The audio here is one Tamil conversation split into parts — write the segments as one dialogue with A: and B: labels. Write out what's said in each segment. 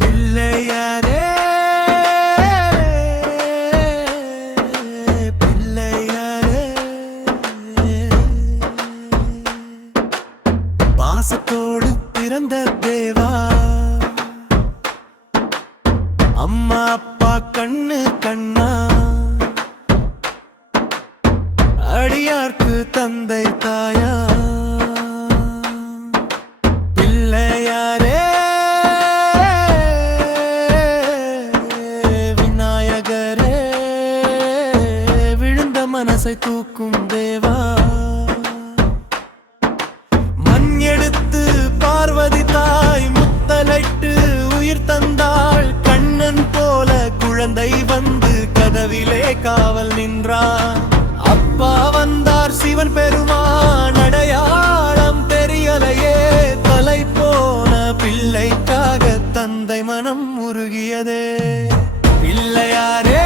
A: பிள்ளையாரே பிள்ளையாரே. பாசத்தோடு பிறந்த தேவா கண்ணு கண்ணா. அடியார்க்கு தந்தை தாயா. பிள்ளையாரே விநாயகரே. விழுந்த மனசை தூக்கும் தேவ. வந்தார் சிவன் பெருமான் அடையாளம் தெரியலையே. தலை போன பிள்ளைக்காக தந்தை மனம் உருகியதே. பிள்ளையாரே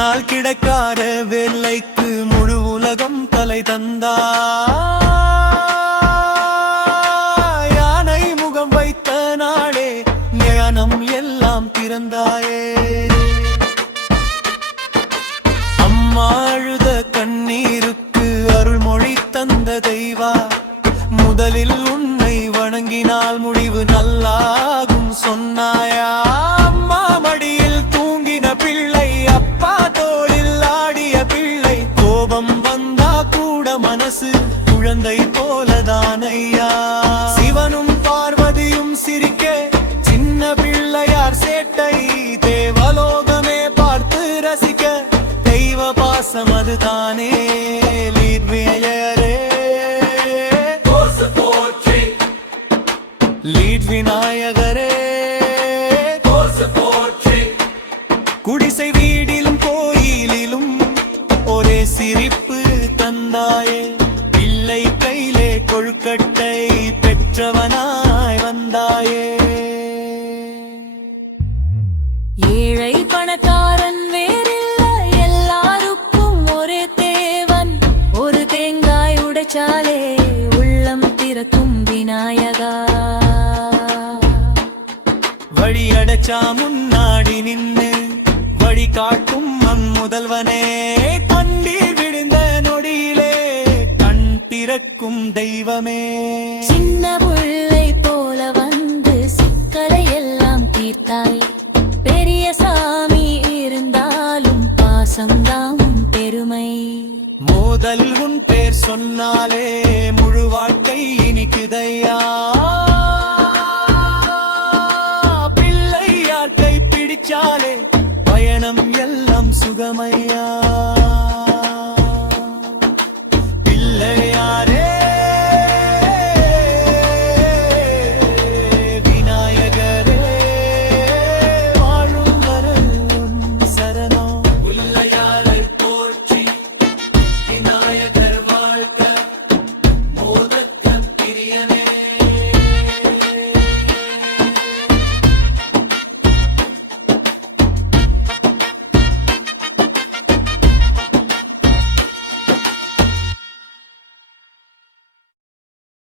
A: முன்னால் கிடக்கார வேலைக்கு முழு உலகம் தலை தந்தா. யானை முகம் வைத்த நாளே ஞானம் எல்லாம் திறந்தாயே. அம்மா அழுத கண்ணீருக்கு அருள்மொழி தந்த தெய்வா முதலில் உன்னை வணங்கினால் முடிவு நல்லாகும் சொன்னாயா. பாசம் அதுதானே? லீட்வியரே லீட் விநாயகரே. குடிசை வீடிலும் கோயிலிலும் ஒரே சிரிப்பு தந்தாயே. பிள்ளை கையிலே கொழுக்கட்டை பெற்றவனாய் வந்தாயே.
B: ஏழை பணக்காரன் திறக்கும் விநாயகா
A: வழி அடைச்சா முன்னாடி நின்னு வழி காட்டும் முதல்வனே கண்ணீர் விழுந்த நொடியிலே கண் திறக்கும் தெய்வமே.
B: சின்ன புள்ளை போல வந்து சிக்கலை எல்லாம் தீர்த்தாய். பெரிய சாமி இருந்தாலும் பாசம்தான் பெருமை.
A: மோதல் உன் பேர் சொன்னாலே முழு வாழ்க்கை இனிக்குதையா?